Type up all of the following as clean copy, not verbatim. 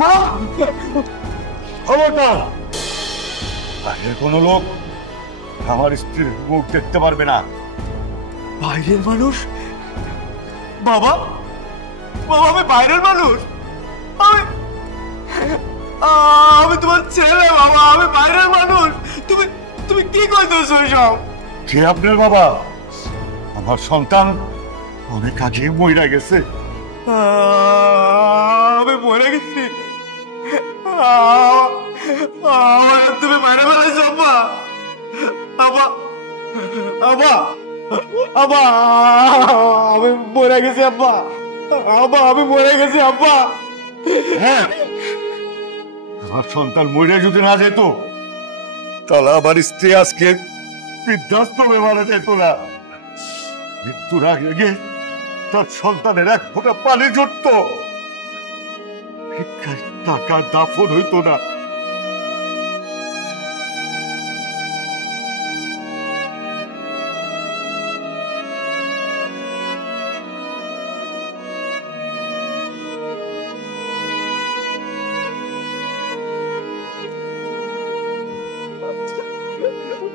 মা খবরদার, বাইরের কোনো লোক আমার স্ত্রীর মুখ দেখতে পারবে না। বাইরের মানুষ? বাবা, বাবা আমি বাইরের মানুষ? আমি তোমার ছেলে বাবা, আমি বাইরের মানুষ। তুমি তুমি কি কইতেছো সব? কে আপনার বাবা? আমার সন্তান অনেক আগে মরে গেছে। আমি মরে গেছি? তুমি মারা ফেলাইছো আব্বা? আব্বা, আব্বা, আব্বা আমি মরে গেছি আব্বা। আব্বা আমি মরে গেছি আব্বা। হ্যাঁ, আমার সন্তান মরে যদি না যেত তাহলে আমার স্ত্রী আজকে বৃদ্ধাশ্রমে মারা যেত না। মৃত্যুর আগে তার সন্তানের এক ফোঁটা পানি ঝরত, টাকা দাফন হইতো না।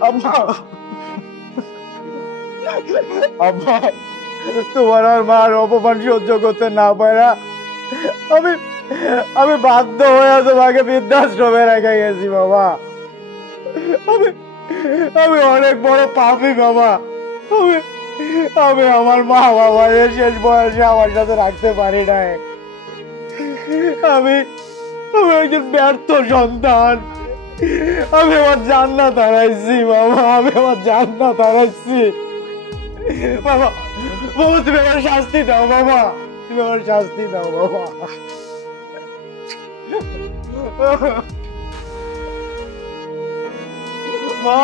আম্মা, আম্মা তোমার আর মার অপমান সহ্য করতে না পারা আমি আমি বাধ্য হয়ে তোমাকে বৃদ্ধাশ্রমে রেখে গেছি বাবা। আমি আমি অনেক বড় পাপী বাবা। আমি আমি আমার মা বাবা শেষ বয়সে আমার সাথে রাখতে পারি নাই। আমি আমি একজন ব্যর্থ সন্তান। আমি আমার জান্নাত হারাইছি বাবা, আমি আমার জান্নাত হারাইছি বাবা। বাবা তুমি আমার শাস্তি দাও বাবা, তুমি আমার শাস্তি দাও বাবা। মা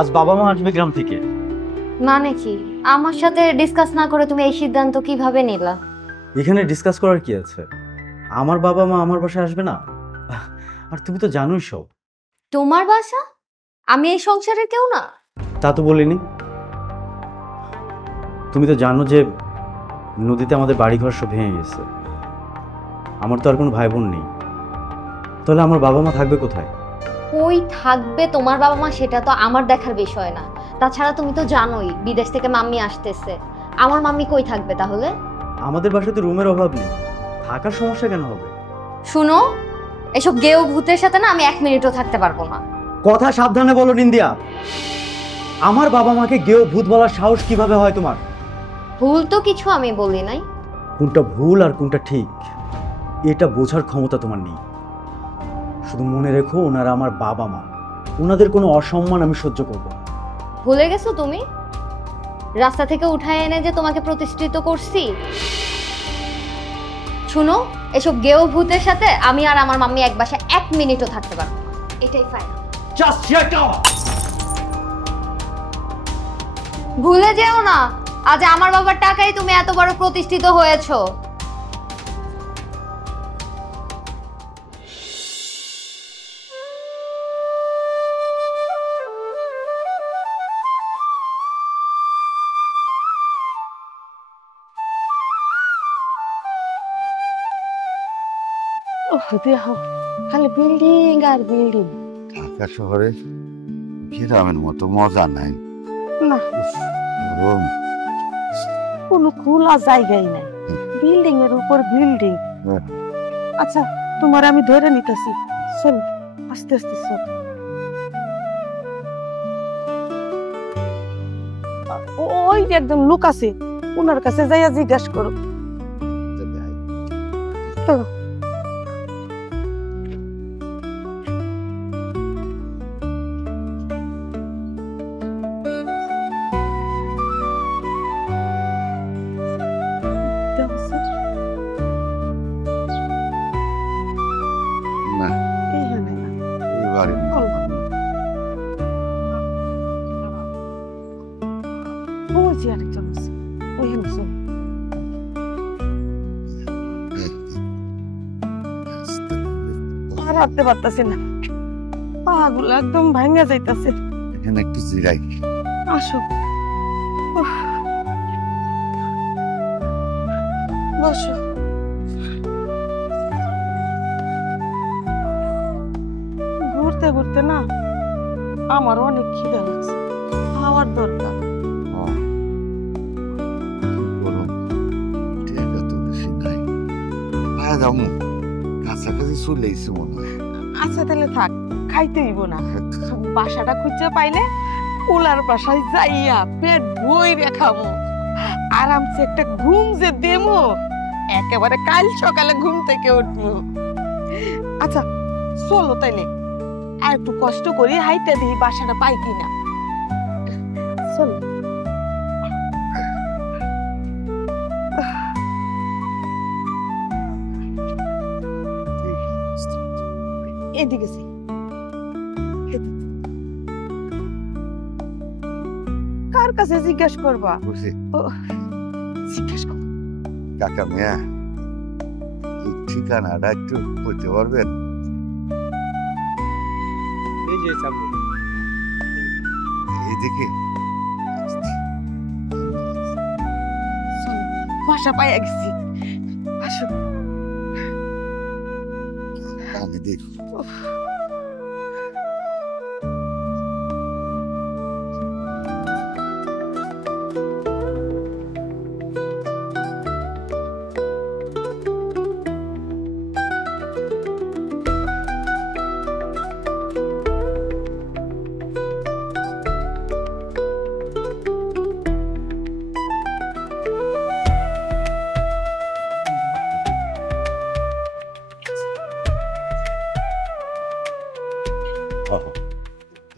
আজ বাবা মা আসবে গ্রাম থেকে। মানে কি? আমার সাথে ডিসকাস না করে তুমি এই সিদ্ধান্ত কিভাবে নিলা? এখানে ডিসকাস করার কি আছে? আমার বাবা মা আমার বাসায় আসবে না? আর তুমি তো জানোই সব। তোমার বাসা? আমি এই সংসারের কেউ না? তা তো বলিনি। তুমি তো জানো যে নদীতে আমাদের বাড়িঘর সব ভেঙে গেছে। আমার তো আর কোনো ভাই বোন নেই, তাহলে আমার বাবা মা থাকবে কোথায়? কই থাকবে তোমার বাবা মা সেটা তো আমার দেখার বিষয় না। তাছাড়া তুমি তো জানোই বিদেশ থেকে মাম্মি আসতেছে। আমার মাম্মি কই থাকবে তাহলে? আমাদের বাসায় তো রুমের অভাব নেই, থাকার সমস্যা কেন হবে? শুনো, এসব গেও ভূতের সাথে না আমি 1 মিনিটও থাকতে পারবো না। কথা সাবধানে বলো নিন্দিয়া। আমার বাবা মাকে গেও ভূত বলার সাহস কিভাবে হয় তোমার? ভুল তো কিছু আমি বলি নাই। কোনটা ভুল আর কোনটা ঠিক এটা বোঝার ক্ষমতা তোমার নেই। শুধু মনে রেখো, ওনারা আমার বাবা মা, ওনাদের কোনো অসম্মান আমি সহ্য করব না। ভুলে গেছো তুমি? রাস্তা থেকে উঠায় এনে যে তোমাকে প্রতিষ্ঠিত করছি। শুনো, এসব গেও ভূতের সাথে আমি আর আমার মাম্মি এক বাসায় 1 মিনিটও থাকতে পারবো না। এটাই ফাইনাল। Just shut up. ভুলে যেও না, আজ আমার বাবার টাকায় তুমি এত বড় প্রতিষ্ঠিত হয়েছো। খালি বিল্ডিং আর বিল্ডিং। ঢাকা শহরে গ্রামের মতো মজা নাই। না, কোনো খোলা জায়গাই নাই, বিল্ডিং এর উপর বিল্ডিং। আচ্ছা তোমার আমি ধরে নিতেছি, চল আস্তে আস্তে চল। ওই যে একদম লোক আছে, ওনার কাছে যাইয়া জিজ্ঞাসা করো। চলো। ওই যে আরেকজন আছে ওইখানে চল। আর হাঁটতে পারতাছি না, পা গুলো একদম ভাঙা যাইতাছে। এখানে একটু জিরাই। আসো বসো। ঘুরতে ঘুরতে না আমার অনেক খিদে লাগছে, খাওয়ার দরকার। কাছাকাছি চলে এসে মনে হয়। আচ্ছা তাহলে থাক, খাইতে হইব না। বাসাটা খুঁজে পাইলে ওলার বাসায় যাইয়া পেট বইরে খাবো, আরামসে একটা ঘুম যে দেবো, একেবারে কাল সকালে ঘুম থেকে উঠবো। আচ্ছা চলো তাইলে, আর একটু কষ্ট করি হাইটা দিই বাসাটা পাই কিনা। চলো। এদিকে কার কাছে জিজ্ঞেস করবা? জিজ্ঞেস কর। কাকা মিয়া, এই ঠিকানাটা একটু বলতে পারবেন? এই যে সামনে এদিকে বাসা পাইয়া গেছি, আসো। আমি দেখি।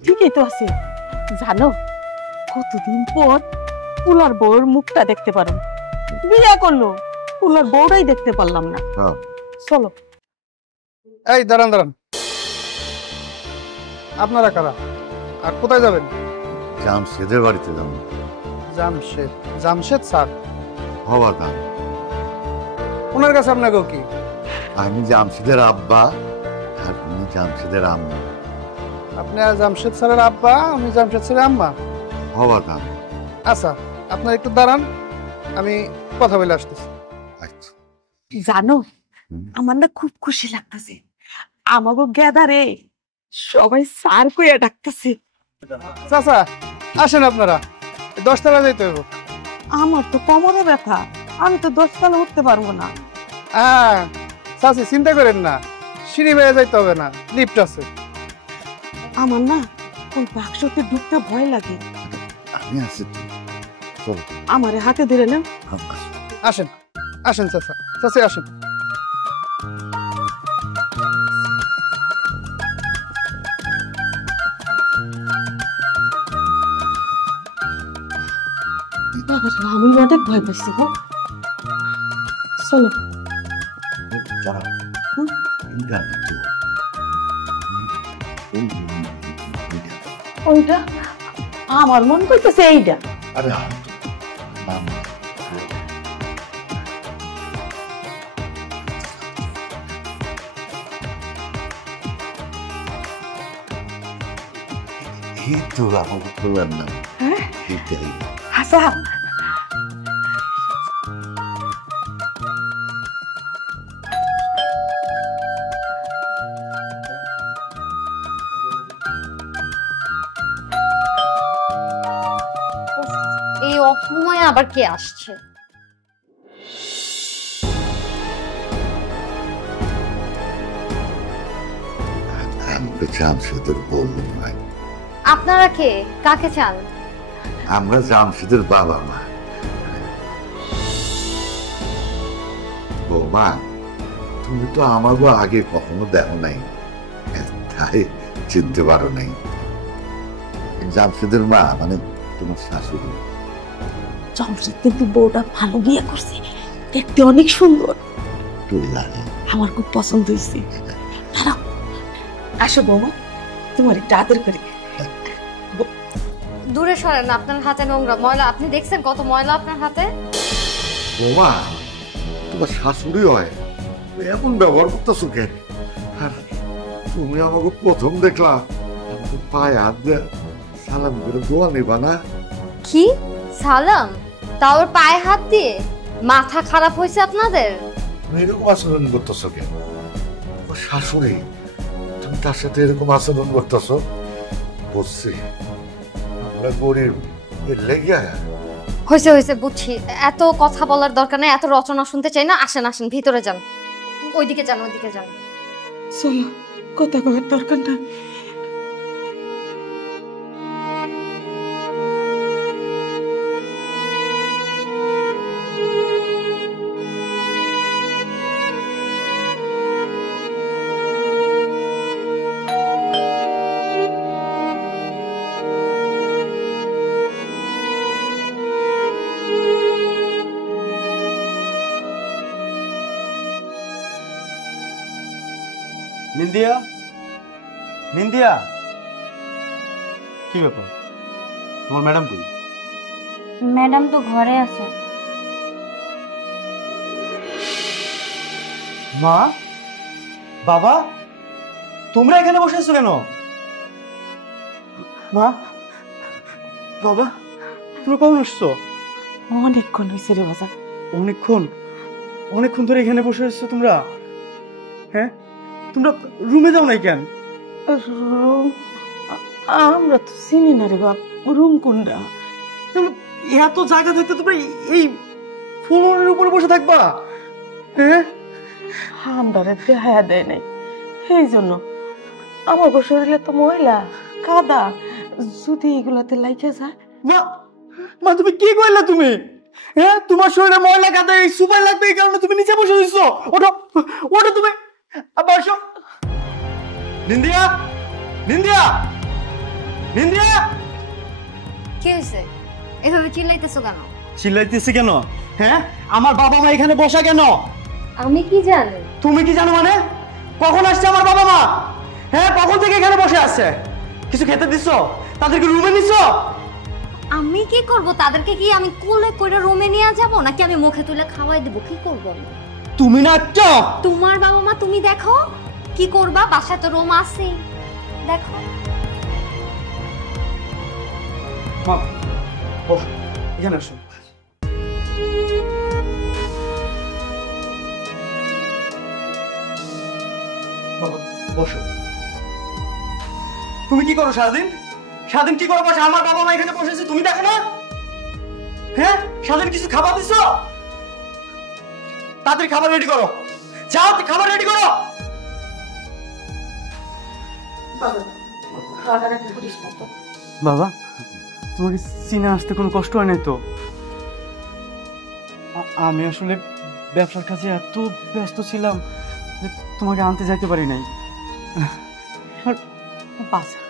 ঠিকই তো আছে। জানো কতদিন পর পুলার বউর মুখটা দেখতে পারো, বিয়ে করলো পুলার বউরাই দেখতে পারলাম না। চলো। এই দাঁড়ান দাঁড়ান, আপনারা কারা আর কোথায় যাবেন? জামশেদের বাড়িতে যাবো। জামশেদ? জামশেদ স্যার? হওয়া দাম। ওনার কাছে আপনাকেও কি? আমি জামশেদের আব্বা আর উনি জামশেদের আম্মা। আপনি জামশেদ স্যারের আব্বা, আমি জামশেদ স্যারের আম্মা। হওয়া দাম। আচ্ছা আপনার একটু দাঁড়ান, আমি কথা বলে আসতেছি। আচ্ছা। জানো আমার না খুব খুশি লাগতেছে, আমাগো গেদারে সবাই স্যার কইয়া ডাকতেছে। চাচা আসেন, আপনারা 10 তলা যাইতে হবে। আমার তো কোমরে ব্যথা, আমি তো 10 তলা উঠতে পারবো না। হ্যাঁ চাচি চিন্তা করেন না, সিঁড়ি বেয়ে যাইতে হবে না, লিফট আছে। আমার না ওই বাক্সতে ঢুকতে ভয় লাগে। আমি আছি তো, চলো। আমারে হাতে ধরে নেন। আসেন আসেন চাচা, চাচি আসেন। আমি অনেক ভয় পাইছি গো। চলো। ওইটা আমার মন করতেছে এইটা। আরে এই তো আমার খোলার নাম। এটাই। আচ্ছা এই অসময়ে আবার কে আসছে? জামশেদের বউ নয়। আপনারা কে? কাকে চান? আমরা জামশেদের বাবা মা। বৌমা, তুমি তো আমাকে আগে কখনো দেখো নাই, তাই চিনতে পারো নাই। জামশেদের মা মানে তোমার শাশুড়ি। জামশেদ কিন্তু বউটা ভালো বিয়ে করছে, দেখতে অনেক সুন্দর, আমার খুব পছন্দ হয়েছে। আসো বৌমা, তোমার একটু আদর করি। দূরে দূরে সরেন, আপনার হাতে নোংরা ময়লা। আপনি দেখছেন কত ময়লা আপনার হাতে? বোমা, তোমার শাশুড়ি হয়, তুমি এমন ব্যবহার করতেছো কেন? আর তুমি আমাকে প্রথম দেখলা, আমাকে পায়ে হাত দিয়ে সালাম করে দোয়া নিবা না? কি সালাম? তাও ওর পায়ে হাত দিয়ে? মাথা খারাপ হয়েছে আপনাদের? তুমি এরকম আচরণ করতেছো কেন? তোমার শাশুড়ি, তুমি তার সাথে এরকম আচরণ করতেছো? বুঝছি, আমরা গরিব, এর লেগে। হয়েছে হয়েছে, বুঝছি। এত কথা বলার দরকার নেই, এত রচনা শুনতে চাই না। আসেন আসেন, ভিতরে যান, ওইদিকে যান, ওইদিকে যান। চলো, কথা কবার দরকার না। নিন্দিয়া, নিন্দিয়া, কি ব্যাপার? তোমার ম্যাডাম কই? ম্যাডাম তো ঘরে আছে। মা, বাবা, তোমরা এখানে বসে আছো কেন? মা, বাবা, তোমরা কখন আসছো? অনেকক্ষণ হয়েছে রে বাজার। অনেকক্ষণ? অনেকক্ষণ ধরে এখানে বসে আছো তোমরা? হ্যাঁ, তোমরা রুমে যাও নাই কেন? রুম? আমরা তো চিনি না রে বাপ, রুম কোনটা? এত জায়গা থাকতে তোমরা এই ফ্লোরের উপরে বসে থাকবা? হ্যাঁ, আমরা দেখা দেয় নাই, এই জন্য। আমার শরীরে তো ময়লা কাদা, যদি এগুলাতে লাইকে যায়। মা, মা তুমি কি কইলা তুমি? হ্যাঁ, তোমার শরীরে ময়লা কাদা এই সুপার লাগবে, এই কারণে তুমি নিচে বসে রইছো। ওঠো, ওঠো তুমি, আবার আসো। নিন্দিয়া, নিন্দিয়া, নিন্দিয়া। কি হয়েছে? এভাবে চিল্লাইতেছো কেন? চিল্লাইতেছি কেন? হ্যাঁ, আমার বাবা মা এখানে বসা কেন? আমি কি জানি? তুমি কি জানো মানে? কখন আসছে আমার বাবা মা? হ্যাঁ, কখন থেকে এখানে বসে আছে? কিছু খেতে দিছো? তাদেরকে রুমে নিছো? আমি কি করব? তাদেরকে কি আমি কোলে করে রুমে নিয়ে যাব, নাকি আমি মুখে তুলে খাওয়াই দেবো? কি করব আমি? তুমি না একটা তোমার বাবা মা, তুমি দেখো কি করবা। বাসায় তো রুম আছে, দেখো। মা, বসো, এখানে আসো। বাবা, বসো। তুমি কি করো সারাদিন? সারাদিন কি করো বাসা? আমার বাবা মা এখানে বসেছে, তুমি দেখো না? হ্যাঁ, সারাদিন কিছু খাবার দিছো? তাড়াতাড়ি খাবার রেডি করো, যাও খাবার রেডি করো। বাবা, তোমাকে চীনে আসতে কোনো কষ্ট হয় নাই তো? আমি আসলে ব্যবসার কাজে এত ব্যস্ত ছিলাম যে তোমাকে আনতে যাইতে পারি নাই। বাজা,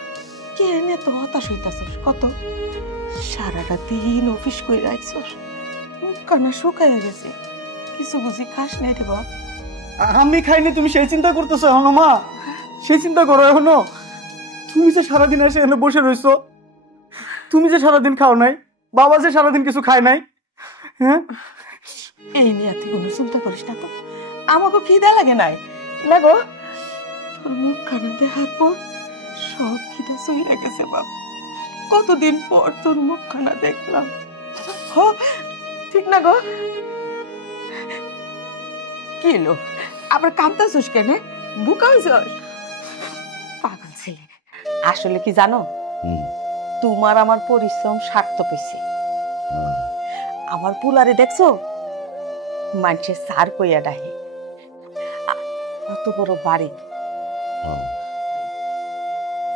কেন এত হতাশ হইতাছস? কত সারাটা দিন অফিস করে রাখছস, মুখ কানা শুকাইয়া গেছে, কিছু বুঝি খাস নাই রে বাপ? আমি খাইনি, তুমি সেই চিন্তা করতেছো এখনো? মা, সেই চিন্তা করো এখনো? তুমি যে সারাদিন এসে এনে বসে রইছো, তুমি যে সারাদিন খাও নাই, বাবা যে সারাদিন কিছু খায় নাই। হ্যাঁ, এই নিয়ে তুই কোনো চিন্তা করিস না তো, আমাকে খিদা লাগে নাই না গো। তোর মুখ খানা দেখার পর সব খিদা চলে গেছে বাপ। কতদিন পর তোর মুখ খানা দেখলাম। ঠিক না গো? কি এলো আবার কাঁদতেছিস কেন? বুকা হইছস? পাগল ছেলে। আসলে কি জানো, তোমার আমার পরিশ্রম সার্থক হয়েছে। আমার পুলারে দেখছো, মানুষের সার কইয়া ডাহে, কত বড় বাড়ি।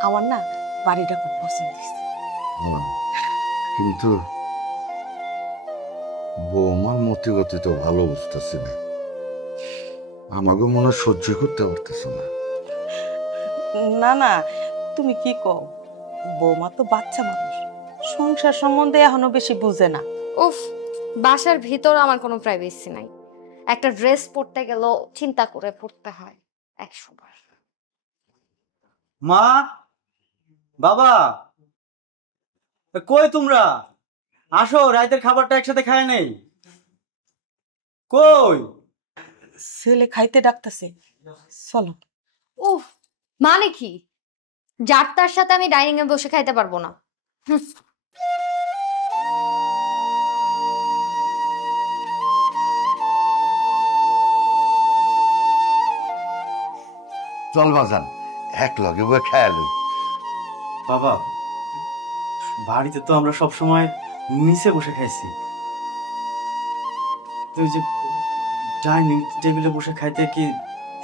আমার না বাড়িটা খুব পছন্দ হয়েছে। কিন্তু বৌমার মতি গতি তো ভালো বুঝতেছি না, আমাকে মনে হয় সহ্য করতে পারতেছে না। না না, তুমি কি কও? বৌমা তো বাচ্চা মানুষ, সংসার সম্বন্ধে এখনো বেশি বুঝে না। উফ, বাসার ভিতর আমার কোনো প্রাইভেসি নাই। একটা ড্রেস পরতে গেলেও চিন্তা করে পরতে হয় 100 বার। মা, বাবা, কই তোমরা আসো, রাতের খাবারটা একসাথে খায় নেই। কই ছেলে খাইতে ডাকতেছে, চলো। উফ, মানে কি? যার তার সাথে আমি ডাইনিং এ বসে খাইতে পারবো না। হুঁ। চল বাজান, এক লগে বয়ে খেয়াল। বাবা, বাড়িতে তো আমরা সব সময় নিচে বসে খাইছি, তুই যে ডাইনিং টেবিলে বসে খাইতে কি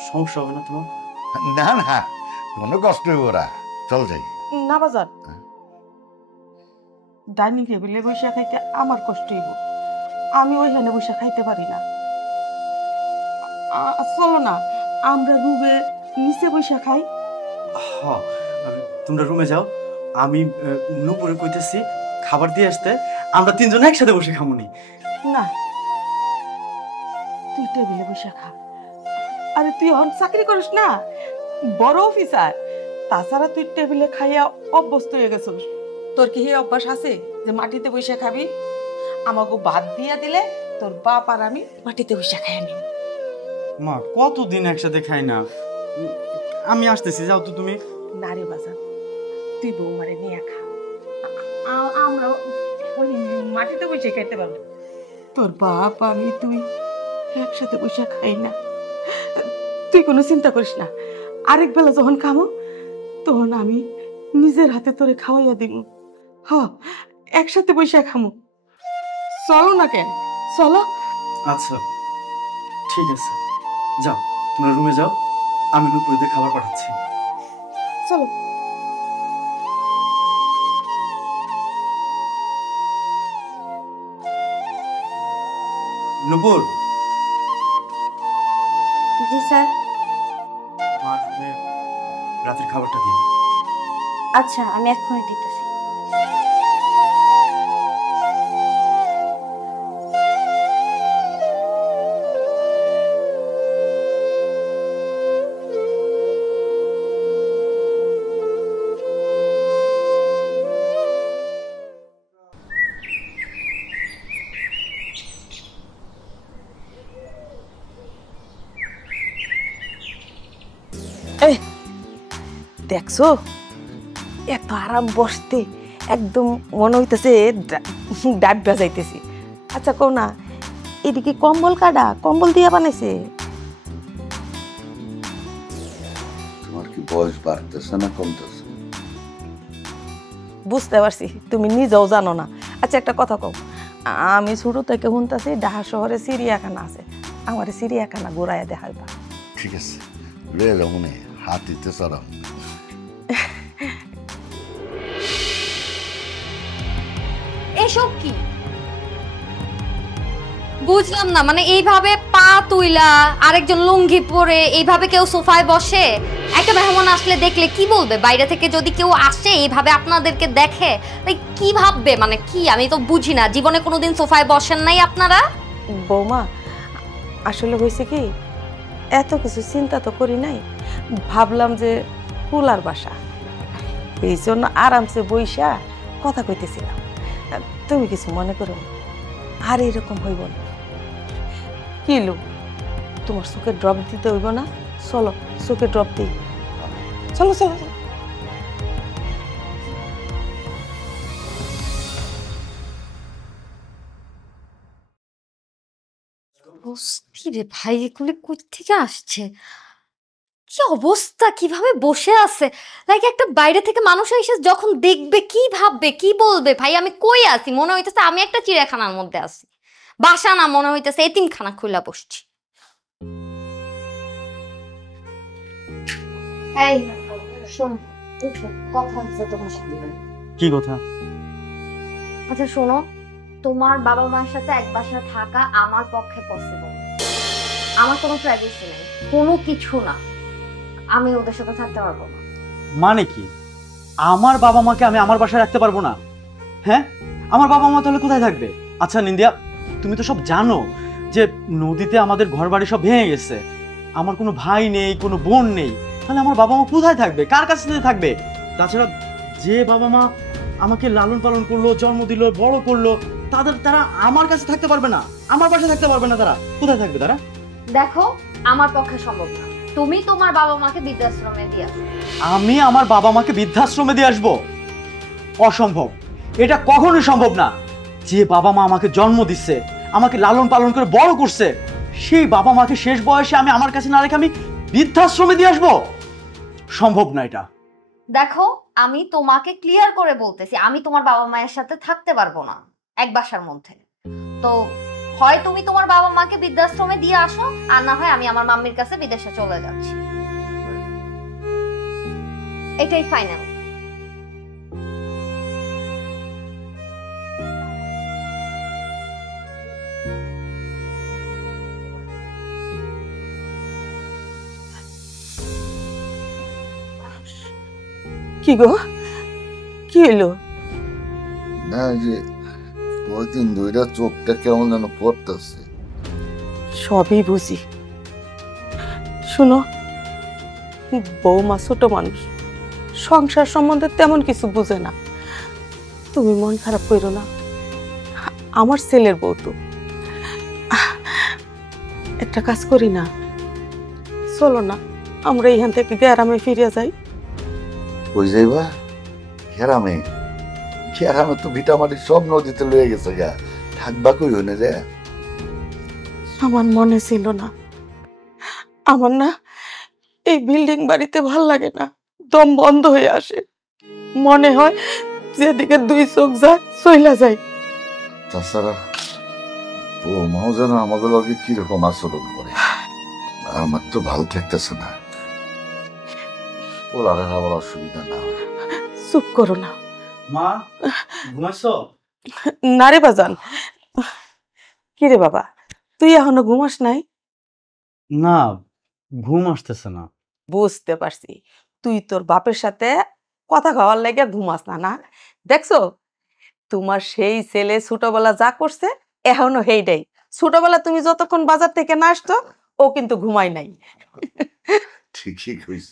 সমস্যা হবে না তোমার? না না, কোনো কষ্ট হইব না, চল যাই। না বাজার, ডাইনিং টেবিলে বসে খাইতে আমার কষ্ট হইব, আমি ওইখানে বসে খাইতে পারি না। চলো না, আমরা রুমে নিচে বসে খাই। হ্যাঁ, তোমরা রুমে যাও, আমি নুপুরে কইতেছি খাবার দিয়ে আসতে, আমরা তিনজন একসাথে বসে খামুনি। না, তুই টেবিলে বসে খা। আরে তুই এখন চাকরি করিস না, বড় অফিসার, তাছাড়া তুই টেবিলে খাইয়া অভ্যস্ত হয়ে গেছিস। তোর কি এই অভ্যাস আছে যে মাটিতে বসে খাবি? আমাকে ভাত দিয়া দিলে তোর বাপ আর আমি মাটিতে বসে খাই নি। মা, কতদিন একসাথে খাই না, আমি আসতেছি, যাও তো তুমি। নারী বাজার, তুই বৌমারে নিয়ে খা, আমরা ওই মাটিতে বসে খাইতে পারবো। তোর বাপ আমি তুই একসাথে বসে খাই না, তুই কোনো চিন্তা করিস না। আরেক বেলা যখন খামো তখন আমি নিজের হাতে তোরে খাওয়াইয়া দিব। হ, একসাথে বসে খামো। চলো না কেন, চলো। আচ্ছা ঠিক আছে, যাও তোমরা রুমে যাও, আমি নুপুরে খাবার পাঠাচ্ছি। চলো। নুপুর, জি স্যার। আমার রুমে রাতের খাবারটা দিন। আচ্ছা, আমি এক্ষুনি দিতেছি। এই দেখছো, এত আরাম বসতে, একদম মনে হইতেছে ডাব বাজাইতেছি। আচ্ছা কও না, এদিকে কম্বল কাটা, কম্বল দিয়া বানাইছে? তোমার কি বয়স বাড়তেছে না কমতেছে? বুঝতে পারছি, তুমি নিজেও জানো না। আচ্ছা একটা কথা কও, আমি ছোট থেকে শুনতেছি ঢাকা শহরে চিড়িয়াখানা আছে, আমার চিড়িয়াখানা ঘুরাইয়া দেখাইবা। ঠিক আছে, রে রমনে হাত দিতে চড়াও। এসব কি বুঝলাম না, মানে এইভাবে পা তুইলা আরেকজন লুঙ্গি পরে এইভাবে কেউ সোফায় বসে? একটা মেহমান আসলে দেখলে কি বলবে? বাইরে থেকে যদি কেউ আসে এইভাবে আপনাদেরকে দেখে তাই কি ভাববে? মানে কি, আমি তো বুঝি না। জীবনে কোনোদিন সোফায় বসেন নাই আপনারা? বৌমা, আসলে হয়েছে কি, এত কিছু চিন্তা তো করি নাই, ভাবলাম যে কুলার বাসা, এই জন্য আরামসে বইসা কথা কইতেছিলাম। তুমি কিছু মনে করো না, আর এরকম হইব না। কি লো, তোমার চোখে ড্রপ দিতে হইব না? চলো চোখে ড্রপ দিই, চলো চলো। রে ভাই, এগুলি কই থেকে আসছে? কি অবস্থা, কিভাবে বসে আছে? লাইক একটা বাইরে থেকে মানুষ এসে যখন দেখবে কি ভাববে, কি বলবে? ভাই আমি কই আছি? মনে হইতেছে আমি একটা চিড়িয়াখানার মধ্যে আছি, বাসা না, মনে হইতেছে এতিমখানা খুইলা বসছি। এই শোন, উঠো, কথা আছে তোমার সাথে। কি কথা? আচ্ছা শোনো, তোমার বাবা মায়ের সাথে এক বাসায় থাকা আমার পক্ষে পসিবল। আমার কোনো প্রাইভেসি নেই, কোনো কিছু না, আমি ওদের সাথে থাকতে পারবো না। মানে কি, আমার বাবা মাকে আমি আমার বাসায় রাখতে পারবো না? হ্যাঁ, আমার বাবা মা তাহলে কোথায় থাকবে? আচ্ছা নিন্দিয়া, তুমি তো সব জানো যে নদীতে আমাদের ঘর বাড়ি সব ভেঙে গেছে, আমার কোনো ভাই নেই, কোনো বোন নেই, তাহলে আমার বাবা মা কোথায় থাকবে, কার কাছে থাকবে? তাছাড়া যে বাবা মা আমাকে লালন পালন করলো, জন্ম দিল, বড় করলো, তারা আমার কাছে থাকতে পারবে না, আমার পাশে থাকতে পারবে না। তারা কোথায় থাকবে? তারা দেখো, আমার পক্ষে সম্ভব না। তুমি তোমার বাবা মাকে বৃদ্ধাশ্রমে দিয়ে আসো। আমি আমার বাবা মাকে বৃদ্ধাশ্রমে দিয়ে আসবো? অসম্ভব, এটা কখনোই সম্ভব না। যে বাবা মা আমাকে জন্ম দিচ্ছে, আমাকে লালন পালন করে বড় করছে, সেই বাবা মাকে শেষ বয়সে আমি আমার কাছে না রেখে আমি বৃদ্ধাশ্রমে দিয়ে আসবো? সম্ভব না এটা। দেখো, আমি তোমাকে ক্লিয়ার করে বলতেছি, আমি তোমার বাবা মায়ের সাথে থাকতে পারবো না এক বাসার মধ্যে। তো হয় তুমি তোমার বাবা মাকে বৃদ্ধাশ্রমে দিয়ে আসো, আর না হয় আমি আমার মাম্মির কাছে বিদেশে চলে যাচ্ছি। এটাই ফাইনাল। কি গো, কি হইলো? না যে কয়দিন ধরে চোখটা কেমন যেন পড়তেছে। সবই বুঝি। শুনো, বৌমা ছোট মানুষ, সংসার সম্বন্ধে তেমন কিছু বুঝে না। তুমি মন খারাপ করো না, আমার ছেলের বউ তো। একটা কাজ করি না, চলো না আমরা এখান থেকে গ্রামে ফিরে যাই। কই যাইবা? ঘেরামে? ঘেরামে তো ভিটামাটি সব নদীতে লয়ে গেছে গা, থাকবা কই হইনে যে? আমার মনে ছিল না, আমার না এই বিল্ডিং বাড়িতে ভাল লাগে না, দম বন্ধ হয়ে আসে। মনে হয় যেদিকে দুই চোখ যায় চইলা যায়। তাছাড়া বৌমাও যেন আমাদের লগে কিরকম আচরণ করে, আমার তো ভালো থাকতেছে না। ওর আর আবার অসুবিধা না হয়। চুপ করো না। মা, ঘুমাইছো? না রে বাজান। কি রে বাবা, তুই এখনো ঘুমাস নাই? না, ঘুম আসতেছে না। বুঝতে পারছি, তুই তোর বাপের সাথে কথা খাওয়ার লাগে ঘুমাস না। না দেখছো, তোমার সেই ছেলে ছোটবেলা যা করছে এখনো হেইটাই। ছোটবেলা তুমি যতক্ষণ বাজার থেকে না আসতো ও কিন্তু ঘুমাই নাই। ঠিকই কইছ।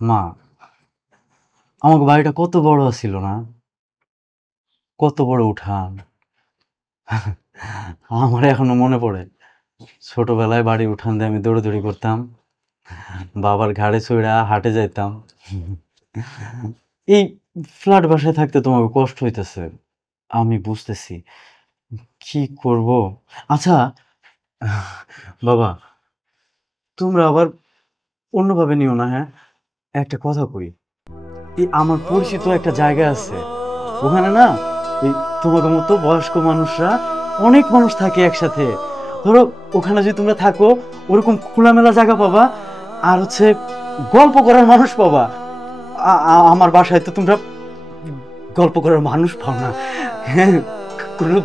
মা, আমাকে বাড়িটা কত বড় ছিল না? কত বড় উঠান! আমার এখনো মনে পড়ে, ছোটবেলায় বাড়ি উঠান দিয়ে আমি দৌড়াদৌড়ি করতাম, বাবার ঘাড়ে চড়া হাটে যাইতাম। এই ফ্ল্যাট বাসায় থাকতে তোমাকে কষ্ট হইতেছে, আমি বুঝতেছি। কি করব? আচ্ছা বাবা, তোমরা আবার অন্যভাবে নিও না। হ্যাঁ, একটা কথা কই, এই আমার পরিচিত একটা জায়গা আছে, ওখানে না এই তোমাদের মতো বয়স্ক মানুষরা, অনেক মানুষ থাকে একসাথে। ধরো ওখানে যদি তোমরা থাকো, ওরকম খোলামেলা জায়গা পাবা, আর হচ্ছে গল্প করার মানুষ পাবা। আমার বাসায় তো তোমরা গল্প করার মানুষ পাও না। হ্যাঁ, কোনো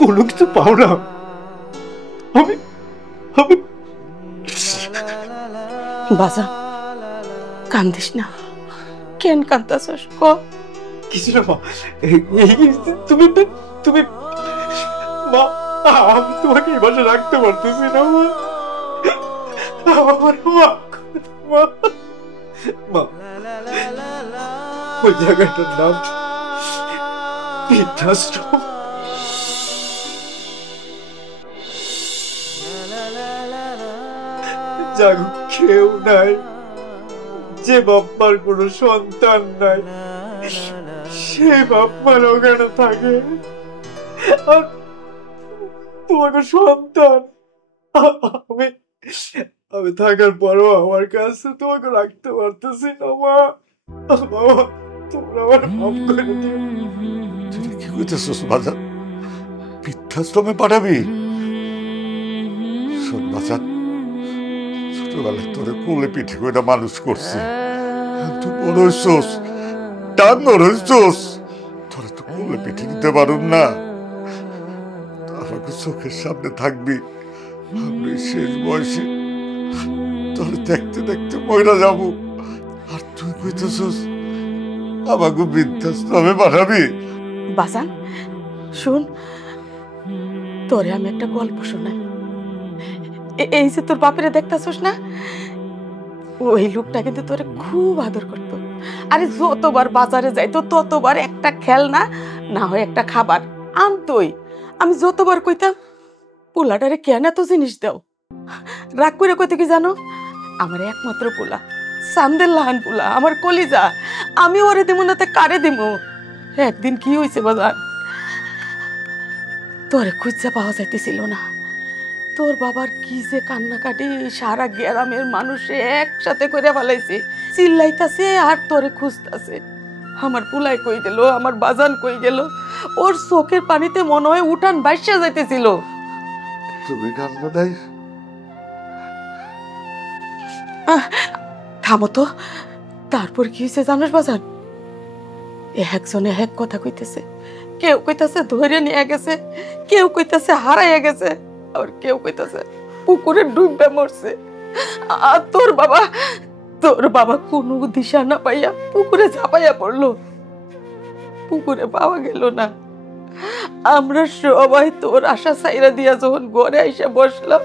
কোনো কিছু পাও না। আমি আমি বাজা, কান্দিস না। কেন কান্দাছস ক? কিছু না মা, তুমি তুমি মা, আমি তোমাকে এই বাসায় রাখতে পারতেছি না মা। আমার মা, মা, মা, ওই জায়গাটার নাম বৃদ্ধাশ্রম। জাগো, কেউ নাই, যে বাপ্পার কোনো সন্তান নাই, সে বাপ্পার ওখানে থাকে। আর তোমাকে সন্তান, আমি আমি থাকার পরও আমার কাছে তোমাকে রাখতে পারতেছি না মা। বাবা, তোমরা আমার মাফ করে দিও। তুই কি কইতেছস বাজার? বৃদ্ধাশ্রমে পাঠাবি? শোন বাজার, ছোটবেলায় তোরে কোলে পিঠে করে মানুষ করছি, তুই বড় হইছস, টান বড় হইছস, তোরা তো কোলে পিঠে নিতে পারুন না। আমাকে চোখের সামনে থাকবি, আমি শেষ বয়সে তোরে দেখতে দেখতে মইরা যাবো, আর তুই কইতেছস আমাকে বৃদ্ধাশ্রমে পাঠাবি? বাজান শুন, তোরে আমি একটা গল্প শোনাই। এই যে তোর বাপেরে দেখতাছস না, ওই লোকটা কিন্তু তোরে খুব আদর করতো। আরে যতবার বাজারে যাইতো ততবার একটা খেলনা না হয় একটা খাবার আনতোই। আমি যতবার কইতাম পোলাটারে কেন এত জিনিস দাও, রাগ করে কইতে কি জানো, আমার একমাত্র পোলা, সান্দের লাহান পোলা, আমার কলিজা, আমি ওরে দিমু না তে কারে দিমু। একদিন কি হয়েছে বাজার, তোরে খুঁজা পাওয়া যাইতেছিল না, তোর বাবার কি যে কান্নাকাটি, সারা গ্রামের মানুষে একসাথে করে ফেলাইছে, চিল্লাইতাছে আর তোরে খুঁজতাছে। আমার পুলাই কই গেল, আমার বাজান কই গেল, ওর চোখের পানিতে মনে হয় উঠান বাইসা যাইতেছিল। তুমি কান্না দেয় থামো তো, তারপর কি হয়েছে জানোস বাজান, একজনে এক কথা কইতেছে, কেউ কইতাছে ধরে নিয়ে গেছে, কেউ কইতাছে হারাইয়া গেছে, আর কেউ কইতাছে পুকুরে ডুববে মরছে। আর তোর বাবা কোনো দিশা না পাইয়া পুকুরে ঝাঁপাইয়া পড়লো, পুকুরে পাওয়া গেল না। আমরা সবাই তোর আশা ছাইরা দিয়া যখন ঘরে আইসা বসলাম,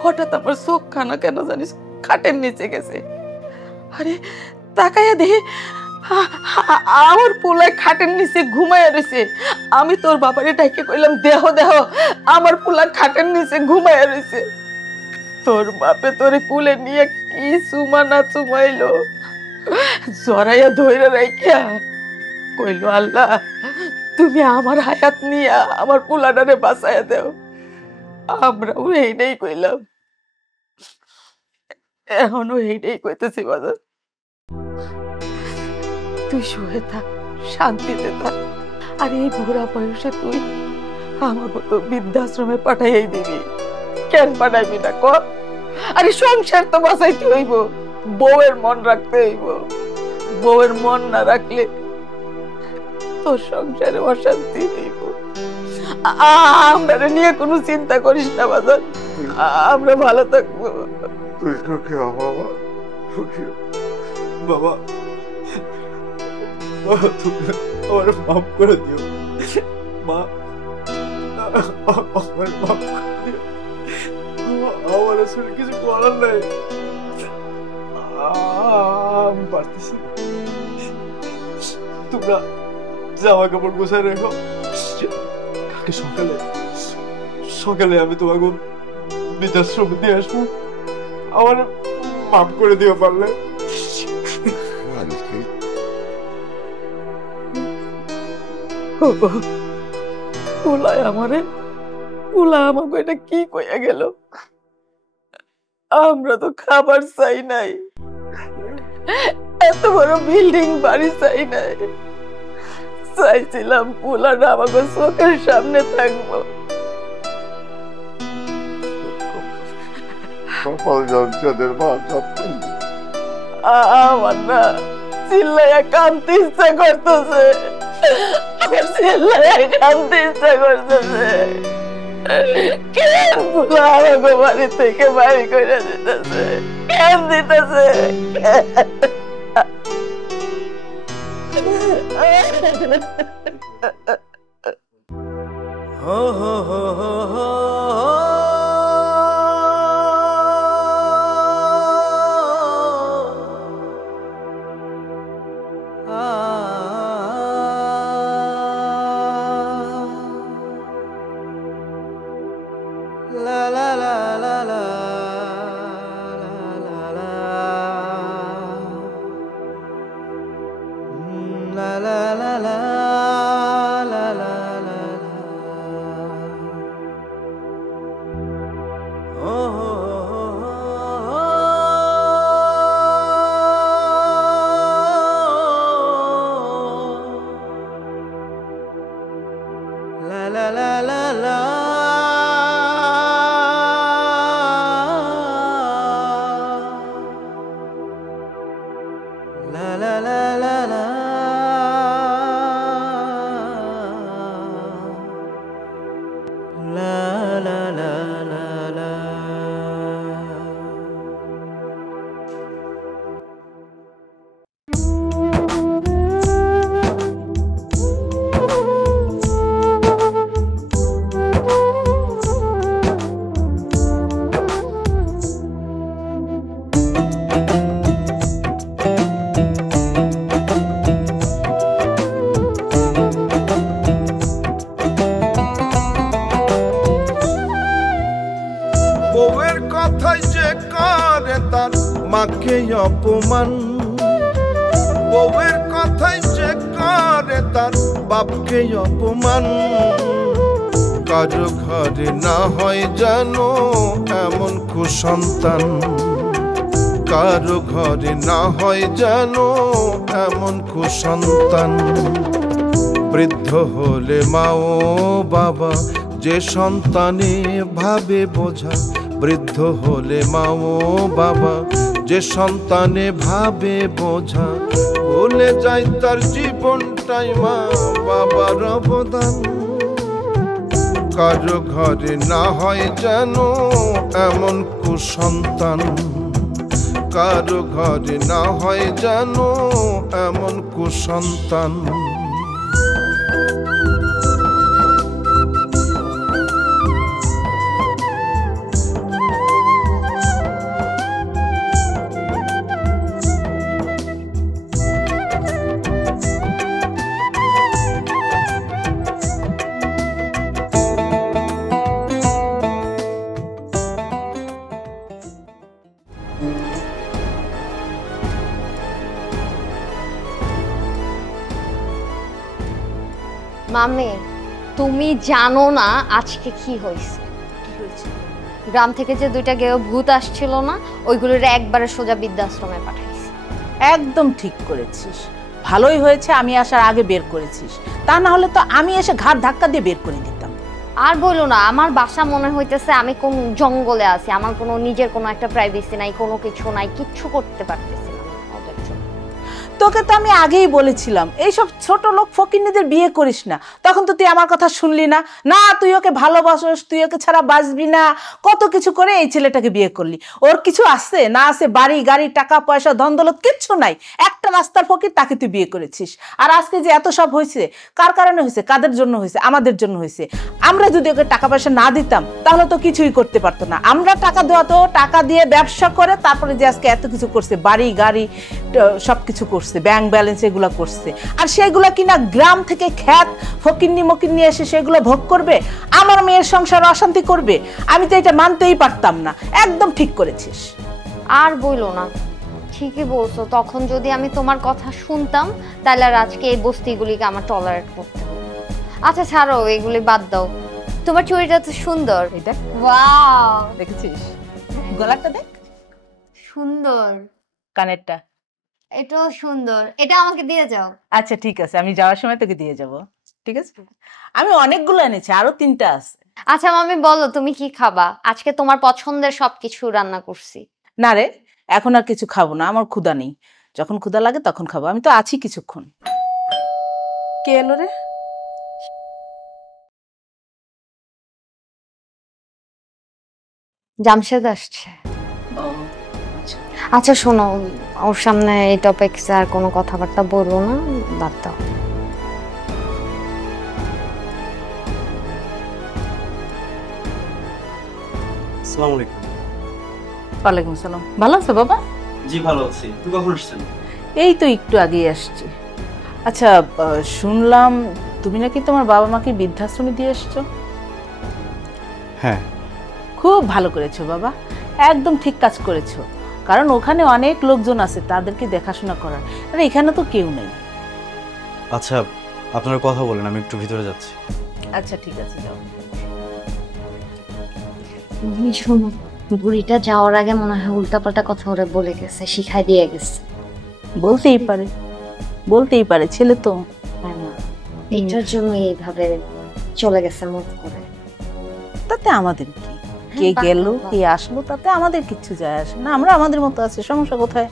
হঠাৎ আমার চোখ খানা কেন জানিস খাটের নিচে গেছে। আরে তাকাইয়া দেখি আমার পোলায় খাটের নিচে ঘুমাইয়া রয়েছে। আমি তোর বাবারে ডাইকে কইলাম, দেহ দেহ, আমার পোলা খাটের নিচে ঘুমাইয়া রয়েছে। তোর বাপে তোরে কুলে নিয়ে কি চুমা না চুমাইলো, জড়াইয়া ধইরা রাইখা কইলো, আল্লাহ তুমি আমার হায়াত নিয়া আমার পোলাটারে বাঁচাইয়া দেও। আমরাও এইটাই কইলাম, এখনো এইটাই কইতেছি বাজার, তুই শুয়ে থাক, শান্তিতে থাক। আর এই বুড়া বয়সে তুই আমার মতো বৃদ্ধাশ্রমে পাঠাইয়াই দিবি, কেন পাঠাইবি না ক? আরে সংসার তো বাঁচাইতে হইব, বউয়ের মন রাখতে হইব, বউয়ের মন না রাখলে তোর সংসারে অশান্তি হইব। আমরা নিয়ে কোনো চিন্তা করিস না বাজার, আমরা ভালো থাকবো। তুই সুখী হ বাবা, সুখী হ। বাবা, বাবা তুমি আমার মাফ করে দিও মা, আমার মাফ করে দিও। আমার আসলে কিছু করার নাই, আমি পারতেছি না। তোমরা জামা কাপড় গোছায় রেখো, কালকে সকালে আমি তোমাকে বৃদ্ধাশ্রম দিয়ে আসবো, আমার মাফ করে দিও পারলে। উলায় আমাকে এটা কি কইয়া গেল, আমরা তো খাবার চাই নাই, এত বড় বিল্ডিং বাড়ি চাই নাই, চাইছিলাম পোলাটা আমাকে চোখের সামনে থাকবো। আমার না চিল্লাইয়া কাঁদতে ইচ্ছা করতেছে, আমার চিল্লাইয়া কাঁদতে ইচ্ছা করতেছে। কেন পোলা আমাকে বাড়ি থেকে বাড়ি করে দিতেছে, কেন দিতেছে? মাকে অপমান, বউয়ের কথাই যে করে তার বাপকে অপমান। কারো ঘরে না হয় যেন এমন কুসন্তান, কারো ঘরে না হয় যেন এমন কুসন্তান। বৃদ্ধ হলে মা ও বাবা যে সন্তানে ভাবে বোঝা, বৃদ্ধ হলে মা ও বাবা যে সন্তানে ভাবে বোঝা, ভুলে যায় তার জীবনটাই মা বাবার অবদান। কারো ঘরে না হয় যেন এমন কুসন্তান, কারো ঘরে না হয় যেন এমন কুসন্তান। মামি, তুমি জানো না আজকে কি হয়েছে? গ্রাম থেকে যে দুইটা গেও ভূত আসছিল না, ওইগুলোর একবারে সোজা বৃদ্ধাশ্রমে পাঠাইছে। একদম ঠিক করেছিস, ভালোই হয়েছে আমি আসার আগে বের করেছিস, তা না হলে তো আমি এসে ঘাট ধাক্কা দিয়ে বের করে দিতাম। আর বলো না, আমার বাসা মনে হইতেছে আমি কোন জঙ্গলে আছি, আমার কোনো নিজের কোনো একটা প্রাইভেসি নাই, কোনো কিছু নাই, কিচ্ছু করতে পারতেছি না ওদের জন্য। তোকে তো আমি আগেই বলেছিলাম এইসব ছোট লোক ফকিন্নিদের বিয়ে করিস না, তখন তো তুই আমার কথা শুনলি না। না তুই ওকে ভালোবাসিস, তুই ওকে ছাড়া বাঁচবি না, কত কিছু করে এই ছেলেটাকে বিয়ে করলি। ওর কিছু আছে না আছে, বাড়ি গাড়ি টাকা পয়সা ধন দৌলত কিচ্ছু নাই, একটা রাস্তার ফকির, তাকে তুই বিয়ে করেছিস। আর আজকে যে এত সব হয়েছে কার কারণে হয়েছে? কাদের জন্য হয়েছে? আমাদের জন্য হয়েছে। আমরা যদি ওকে টাকা পয়সা না দিতাম তাহলে তো কিছুই করতে পারতো না। আমরা টাকা দেওয়া তো টাকা দিয়ে ব্যবসা করে তারপরে যে আজকে এত কিছু করছে, বাড়ি গাড়ি সব কিছু করছে, ব্যাংক ব্যালেন্স এগুলো করছে। আর সেগুলো কিনা গ্রাম থেকে খ্যাত ফকিন্নি মকিন্নি এসে সেগুলো ভোগ করবে, আমার মেয়ের সংসার অশান্তি করবে? আমি তো এটা মানতেই পারতাম না। একদম ঠিক করেছিস। আর বইলো না, ঠিকই বলছো, তখন যদি আমি তোমার কথা শুনতাম তাহলে আর আজকে এই বস্তিগুলিকে আমার টলারেট করতে হবে। আচ্ছা ছাড়ো, এগুলি বাদ দাও। তোমার চুড়িটা তো সুন্দর। এটা ওয়াও, দেখেছিস? গলাটা দেখ, সুন্দর। কানেরটা এটাও সুন্দর, এটা আমাকে দিয়ে যাও। আচ্ছা ঠিক আছে, আমি যাওয়ার সময় তোকে দিয়ে যাব। ঠিক আছে, আমি অনেকগুলো এনেছি, আরো 3টা আছে। আচ্ছা মামি বলো, তুমি কি খাবা? আজকে তোমার পছন্দের সবকিছু রান্না করছি। না রে, এখন আর কিছু খাবো না, আমার ক্ষুধা নেই। যখন ক্ষুধা লাগে তখন খাবো, আমি তো আছি কিছুক্ষণ। কে এলো রে? জামশেদ আসছে। আচ্ছা শোনো, ওর সামনে এই টপিকসে আর কোনো কথাবার্তা বলবো না, বাদ দাও। আসসালামু আলাইকুম। ওয়ালাইকুম আসসালাম। ভালো আছো বাবা? জি ভালো আছি। তুই কখন আসছেন? এই তো একটু আগে আসছি। আচ্ছা, শুনলাম তুমি নাকি তোমার বাবা মাকে বৃদ্ধাশ্রমে দিয়ে এসছো? হ্যাঁ। খুব ভালো করেছো বাবা, একদম ঠিক কাজ করেছো। কারণ ওখানে অনেক লোকজন আছে তাদেরকে দেখাশোনা করার, আর এখানে তো কেউ নেই। আচ্ছা আপনারা কথা বলেন, আমি একটু ভিতরে যাচ্ছি। আচ্ছা ঠিক আছে, যাও। শোনো, বুড়িটা যাওয়ার আগে মনে হয় উল্টাপাল্টা কথা ওরা বলে গেছে, শিখাই দিয়ে গেছে। বলতেই পারে, বলতেই পারে, ছেলে তো। এটার জন্য এইভাবে চলে গেছে মুখ করে। তাতে আমাদের কি? কে গেল কে আসলো তাতে আমাদের কিচ্ছু যায় আসে না, আমরা আমাদের মতো আছি, সমস্যা কোথায়?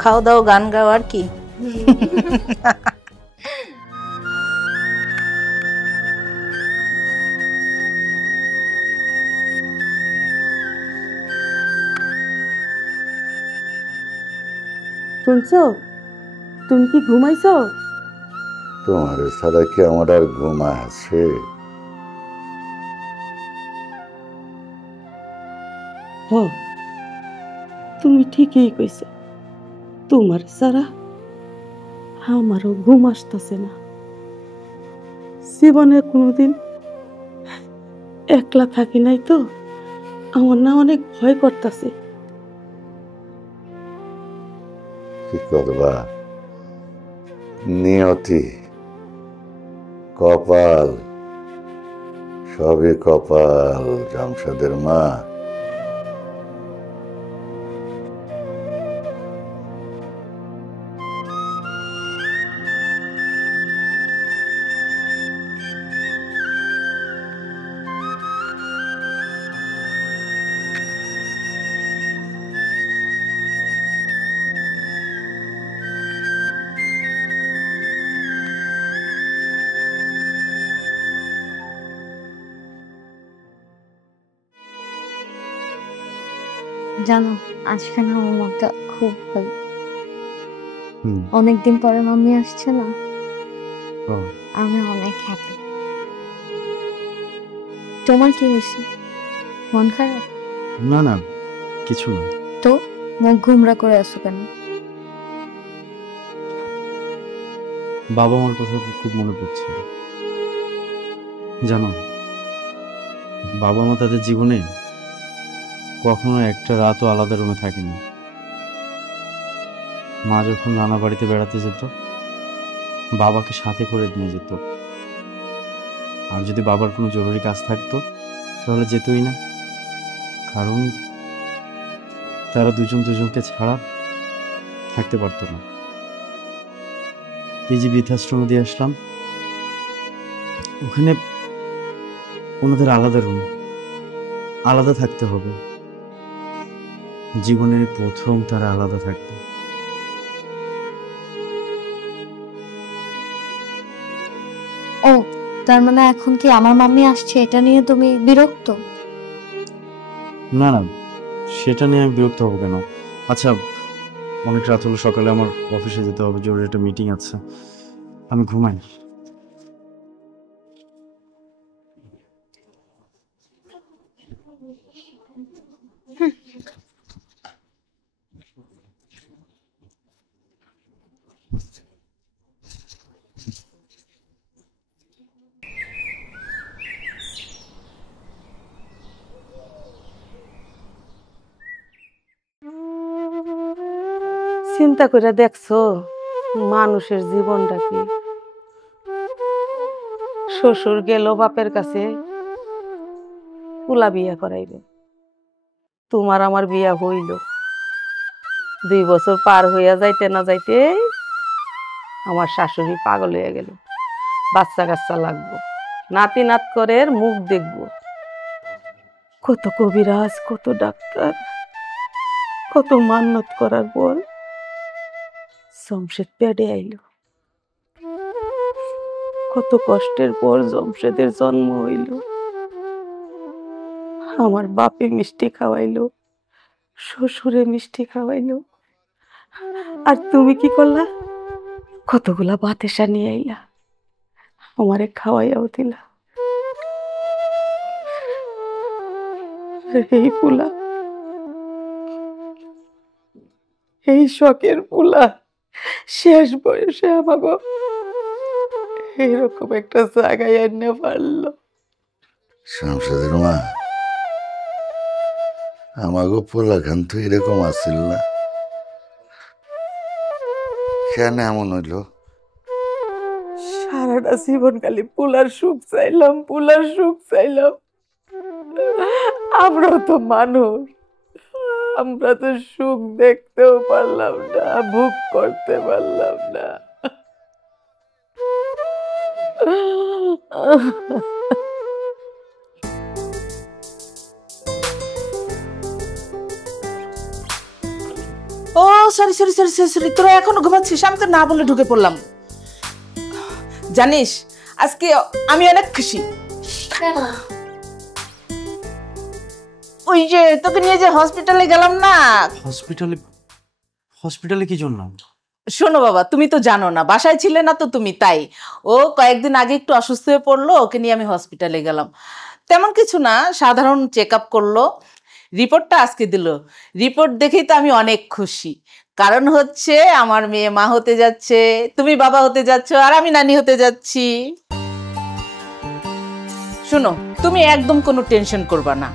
খাও দাও গান গাও, আর কি। শুনছো? তুমি কি ঘুমাইছো? তোমার ছাড়া কি আমার আর ঘুম আছে? হ, তুমি ঠিকই কইছো, তোমার ছাড়া আমারও ঘুম আসতেছে না। জীবনে কোনোদিন একলা থাকি নাই তো, আমার না অনেক ভয় করতেছে। কি করবা, নিয়তি, কপাল, সবই কপাল জামশেদের মা। জানো, আজকে না আমার মনটা খুব ভালো। অনেকদিন পরে মাম্মি আসছে না, আমি অনেক হ্যাপি। তোমার কি হয়েছে? মন খারাপ? না না, কিছু না। তো মুখ ঘুমরা করে আসো কেন? বাবা মার কথা খুব মনে পড়ছে। জানো, বাবা মা তাদের জীবনে কখনো একটা রাতও আলাদা রুমে থাকেনি। মা যখন নানা বাড়িতে বেড়াতে যেত, বাবাকে সাথে করে নিয়ে যেত। আর যদি বাবার কোনো জরুরি কাজ থাকতো তাহলে যেতই না, কারণ তারা দুজন দুজনকে ছাড়া থাকতে পারতো না। এই যে বৃদ্ধাশ্রমে দিয়ে আসলাম, ওখানে ওনাদের আলাদা রুম, আলাদা থাকতে হবে। জীবনের প্রথম তারা আলাদা থাকবে। ও, তার মানে এখন কি আমার মাম্মি আসছে এটা নিয়ে তুমি বিরক্ত? না না, সেটা নিয়ে আমি বিরক্ত হবো কেন? আচ্ছা, অনেক রাত হলো, সকালে আমার অফিসে যেতে হবে, জরুরি একটা মিটিং আছে, আমি ঘুমাই। চিন্তা করে দেখছো মানুষের জীবনটা কি? শ্বশুর গেল বাপের কাছে, পুলা বিয়া করাইবে। তোমার আমার বিয়া হইল, 2 বছর পার হইয়া যাইতে না যাইতে আমার শাশুড়ি পাগল হয়ে গেল। বাচ্চা কাচ্চা লাগবো, নাতি নাত করে মুখ দেখবো। কত কবিরাজ, কত ডাক্তার, কত মান্নত করার পর জমশেদ পেটে আইল। কত কষ্টের পর জমশেদের জন্ম হইল। আমার বাপে মিষ্টি খাওয়াইলো, শ্বশুরে মিষ্টি খাওয়াইলো, আর তুমি কি করলা? কতগুলা বাতেসা নিয়ে আইলা, আমারে খাওয়াইয়াও দিলা। এই পুলা, এই শখের পুলা শেষ বয়সে আমাকে এইরকম একটা জায়গায় এনে পারলো। শামশেদের মা, আমাগো পোলাখান তো এরকম আসিল না, কেন এমন হইল? সারাটা জীবন খালি পুলার সুখ চাইলাম, পুলার সুখ চাইলাম। আমরাও তো মানুষ, আমরা তো সুখ দেখতেও পারলাম না, ভোগ করতে পারলাম না। Oh sorry sorry sorry sorry sorry, তোরা এখনো ঘুমাচ্ছিস? আমি তো না বলে ঢুকে পড়লাম। জানিস আজকে আমি অনেক খুশি। ওই যে তোকে নিয়ে যে হসপিটালে গেলাম না। হসপিটালে? হসপিটালে কি জন্য? শোনো বাবা, তুমি তো জানো না, বাসায় ছিলে না তো তুমি, তাই ও কয়েকদিন আগে একটু অসুস্থ হয়ে পড়লো, ওকে নিয়ে আমি হসপিটালে গেলাম। তেমন কিছু না, সাধারণ চেক আপ করলো, রিপোর্টটা আজকে দিল। রিপোর্ট দেখেই তো আমি অনেক খুশি, কারণ হচ্ছে আমার মেয়ে মা হতে যাচ্ছে, তুমি বাবা হতে যাচ্ছ, আর আমি নানি হতে যাচ্ছি। শোনো, তুমি একদম কোনো টেনশন করবা না।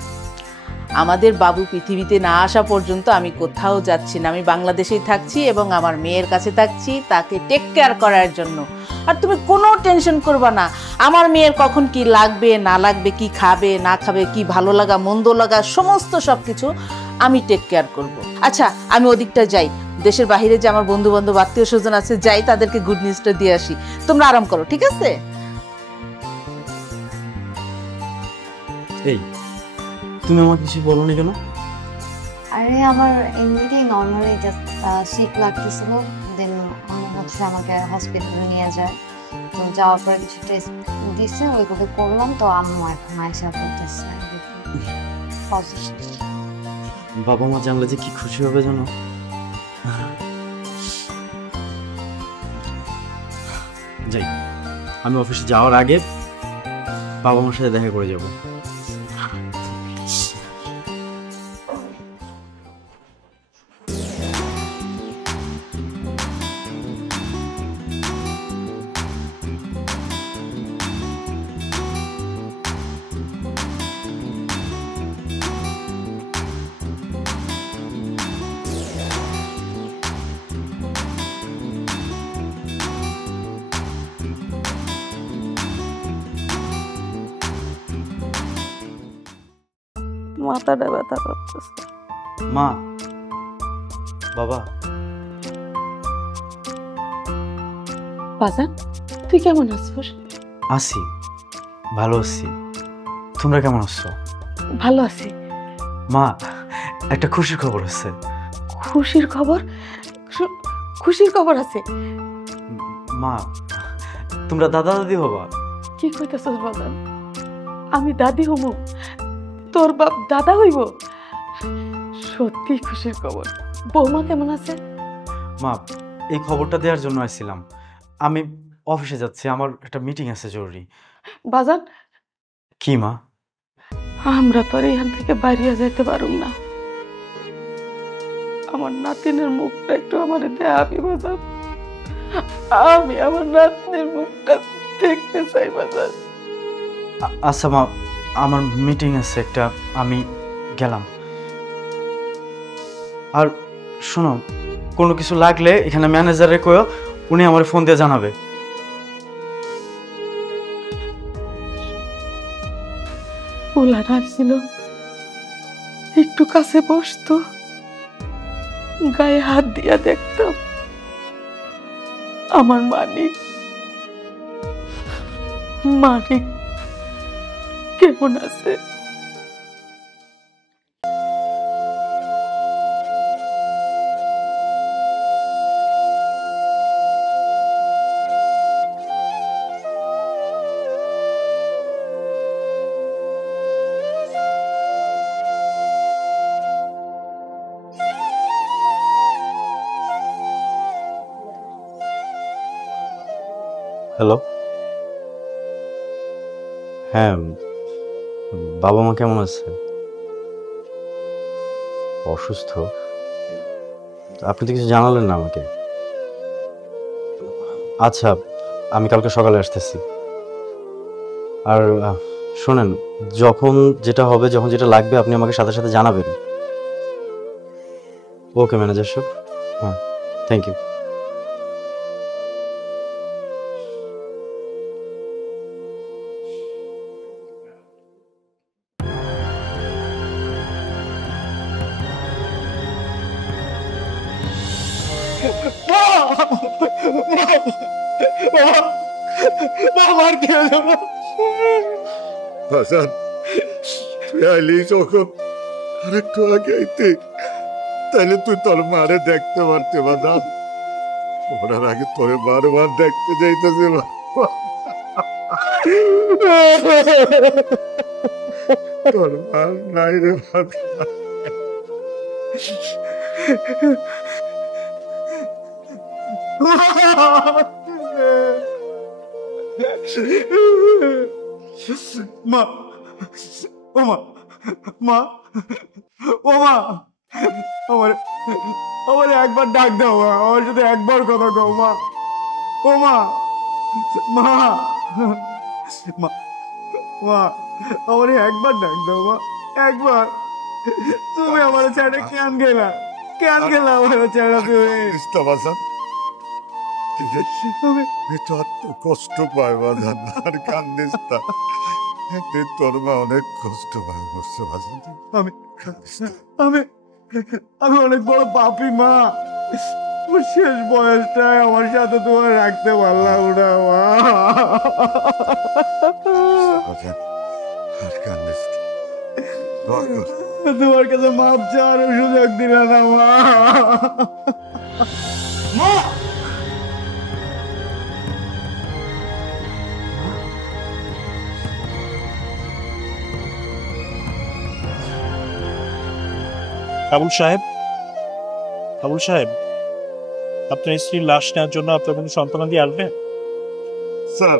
আমাদের বাবু পৃথিবীতে না আসা পর্যন্ত আমি কোথাও যাচ্ছি না, আমি বাংলাদেশেই থাকছি এবং আমার মেয়ের কাছে থাকছি তাকে টেক কেয়ার করার জন্য। আর তুমি কোনো টেনশন করবা না, আমার মেয়ের কখন কি লাগবে না লাগবে, কি খাবে না খাবে, কি ভালো লাগা মন্দ লাগা সমস্ত সব কিছু আমি টেক কেয়ার করব। আচ্ছা আমি ওদিকটা যাই, দেশের বাইরে যে আমার বন্ধু বান্ধব আত্মীয় স্বজন আছে যাই, তাদেরকে গুড নিউজটা দিয়ে আসি। তোমরা আরাম করো, ঠিক আছে? এই তুমি আমাকে কিছু বলোনি কেন? আরে আমার এমনিতেই নর্মালি জাস্ট শীত লাগতেছিল, দেন হচ্ছে আমাকে হসপিটালে নিয়ে যায়। তো যাওয়ার পরে কিছু টেস্ট দিচ্ছে, ওইগুলো করলাম। তো আম্মু এখন আয়সা করতেছে। বাবা মা জানলে যে কি খুশি হবে জানো। যাই, আমি অফিসে যাওয়ার আগে বাবা মার সাথে দেখা করে যাব। মাথাটা ব্যথা করতেছে। মা, বাবা, বাজান তুই কেমন আছিস? আছি, ভালো আছি। তোমরা কেমন আছো? ভালো আছি। মা, একটা খুশির খবর আছে। খুশির খবর? খুশির খবর আছে? মা, তোমরা দাদা দাদি হবা। কি কইতাছস বাজান? আমি দাদি হমু? তোর বাপ দাদা হইব? সত্যি খুশির খবর। বৌমা কেমন আছে? মা, এই খবরটা দেওয়ার জন্য আসছিলাম। আমি অফিসে যাচ্ছি, আমার একটা মিটিং আছে জরুরি। বাজান কি মা? আমরা তো আর এখান থেকে বাইরে যাইতে পারুম না। আমার নাতিনের মুখটা একটু আমার দেখাবি বাজান? আমি আমার নাতনির মুখটা দেখতে চাই বাজান। আচ্ছা মা, আমার মিটিং আছে একটা, আমি গেলাম। আর শোনো, কোনো কিছু লাগলে এখানে ম্যানেজারে কয়ো, উনি আমার ফোন দিয়ে জানাবে। ওলা আসছিল, একটু কাছে বসতো, গায়ে হাত দিয়া দেখতাম আমার মানিক মানিক কেমন আছে। হ্যালো, হ্যাঁ, বাবা মা কেমন আছে? অসুস্থ? আপনি তো কিছু জানালেন না আমাকে। আচ্ছা, আমি কালকে সকালে আসতেছি। আর শোনেন, যখন যেটা হবে, যখন যেটা লাগবে আপনি আমাকে সাথে সাথে জানাবেন। ওকে ম্যানেজার সাহেব, হ্যাঁ, থ্যাংক ইউ। আমার কি হলো? হাসান, তুই আইলি যখন আর একটু আগে আইতে, তাহলে তুই তোর মারে দেখতে পারতে বাদাম। ওনার আগে তোরে বারবার দেখতে যাইতেছিল। তোর মা নাই রে বাবা। মা, ও মা, মা, ও মা, আমার আমার একবার ডাক দাও মা, আমার সাথে একবার কথা কও মা। ও মা, মা, মা, মা, আমার একবার ডাক দাও মা, একবার। তুমি আমার ছেড়ে কেন গেলা আমার ছেড়ে তুমি বাজান আমি তো আর তো কষ্ট পাই বাজান, আর কান্দিস না। একদিন তোর মা অনেক কষ্ট পায় করছে বাজান। আমি আমি আমি অনেক বড় পাপী মা। ওর শেষ বয়সটায় আমার সাথে তোমার রাখতে পারলাম না মা। বাজান আর কান্দিস না, দোয়া কর। তোমার কাছে মাপ চাওয়ার সুযোগ দিল না মা। মা আবুল সাহেব, আপনার স্ত্রীর লাশ নেওয়ার জন্য আপনার কোনো সন্তানাদি আসবে? স্যার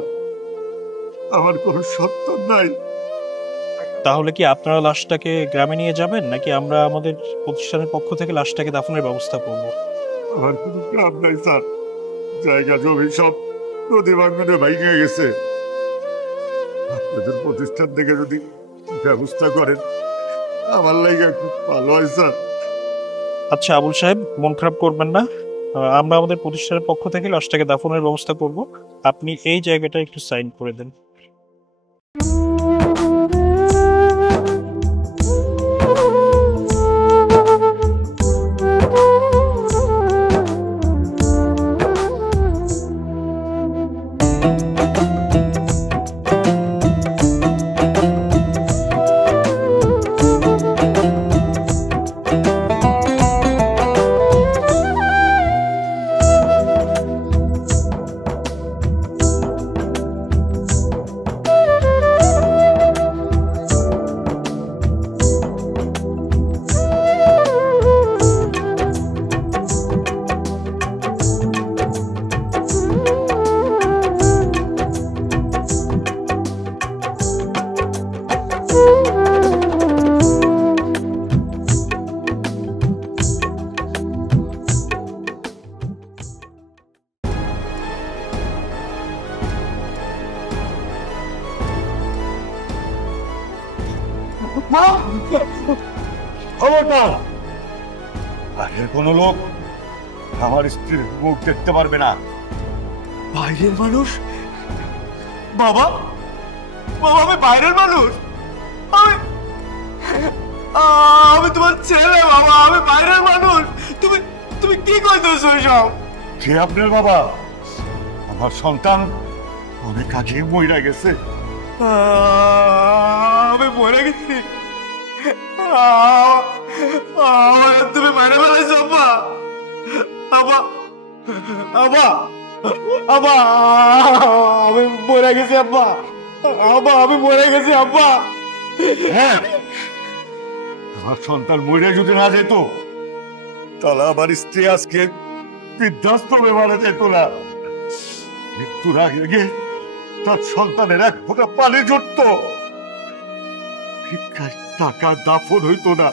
আমার কোনো সন্তান নাই। তাহলে কি আপনারা লাশটাকে গ্রামে নিয়ে যাবেন, নাকি আমরা আমাদের প্রতিষ্ঠানের পক্ষ থেকে লাশটাকে দাফনের ব্যবস্থা করব? আমার কোনো গ্রাম নাই স্যার, জায়গা জমি সব নদী ভাঙনে ভেঙে গেছে। আপনাদের প্রতিষ্ঠান থেকে যদি ব্যবস্থা করেন আমার লাগে খুব ভালো হয় স্যার। আচ্ছা আবুল সাহেব, মন খারাপ করবেন না, আমরা আমাদের প্রতিষ্ঠানের পক্ষ থেকে লাশটাকে দাফনের ব্যবস্থা করব। আপনি এই জায়গাটা একটু সাইন করে দেন। খবরদার বাইরের কোনো লোক আমার স্ত্রীর মুখ দেখতে পারবে না। বাইরের মানুষ? বাবা আমি বাইরের মানুষ? আমি তোমার ছেলে বাবা, আমি বাইরের মানুষ। তুমি কি কইতেছো সব? যে আপনার বাবা? আমার সন্তান অনেক আগে মইরা গেছে। আমি মরে গেছি? তুমি মারা ফেলাইছো আব্বা? আব্বা আমি মরে গেছি আব্বা। আমি মরে গেছি আব্বা। হ্যাঁ, আমার সন্তান মইরা যদি না যেত তাহলে আমার স্ত্রী আজকে বৃদ্ধাশ্রমে মারা যেত না। মৃত্যুর আগে তার সন্তানের এক ফোঁটা পানি জুটত, ভিক্ষায় টাকা দাফন হইতো না।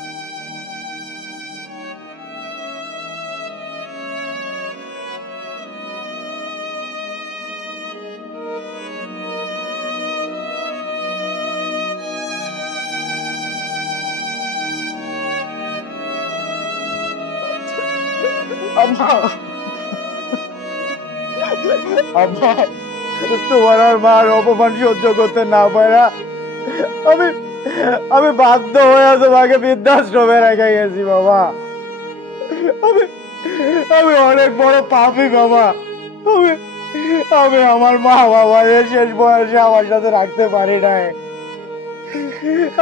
তোমার আর মার অপমান সহ্য করতে না পারা আমি বাধ্য হয়ে তোমাকে বৃদ্ধাশ্রমে রেখে গেছি বাবা। আমি অনেক বড় পাপী বাবা। আমি আমার মা বাবা শেষ বয়সে আমার সাথে রাখতে পারি নাই।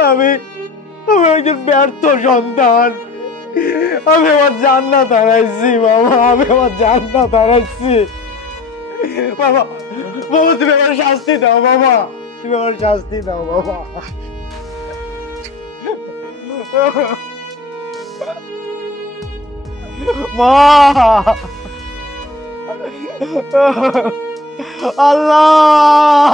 আমি একজন ব্যর্থ সন্তান। আমি আমার জান্নাত হারাইছি বাবা, আমি আমার জান্নাত হারাইছি বাবা। তুমি আমার শাস্তি দাও বাবা, তুমি আমার শাস্তি দাও বাবা। মা, আল্লাহ